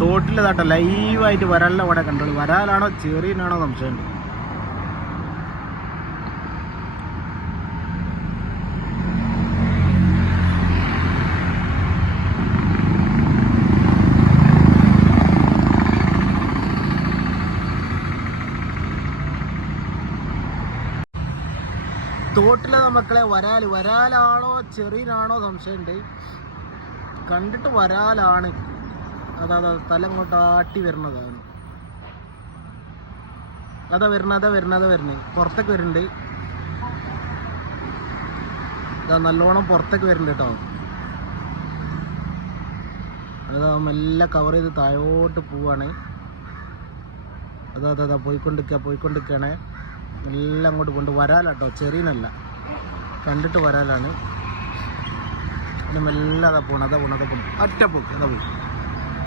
തോട്ടിലതാട്ടോ ലൈവായിട്ട് വരാലിനെ അവിടെ കണ്ടോളൂ വരാലാണോ? ചെറിയനാണോ സംശയമുണ്ട് തോട്ടിലെ മക്കളെ വരാൽ വരാലാണോ? ചെറിയനാണോ? സംശയമുണ്ട്. കണ്ടിട്ട് വരാലാണ്. അതാ അതാ തല ഇങ്ങോട്ട് ആട്ടി വരണതാണ് അതാ വരണ അതാ വരണ അതാ വരണേ പുറത്തേക്ക് വരുന്നുണ്ട്. അതാ നല്ലോണം പുറത്തേക്ക് വരുന്നുണ്ട് കേട്ടോ. അതാ മെല്ലെ കവർ ചെയ്ത് താഴോട്ട് പോവാണ്. അതാ അതാ പോയിക്കൊണ്ടിരിക്കുക പോയിക്കൊണ്ടിരിക്കുകയാണേ എല്ലാം അങ്ങോട്ട് കൊണ്ട് വരാലാട്ടോ ചെറിയനല്ല. കണ്ടിട്ട് വരാലാണ്. പിന്നെ മെല്ലെ അതാ പോണതാ അതാ പോണം അതാ ഒറ്റ പോക്ക് അതാ പോയി.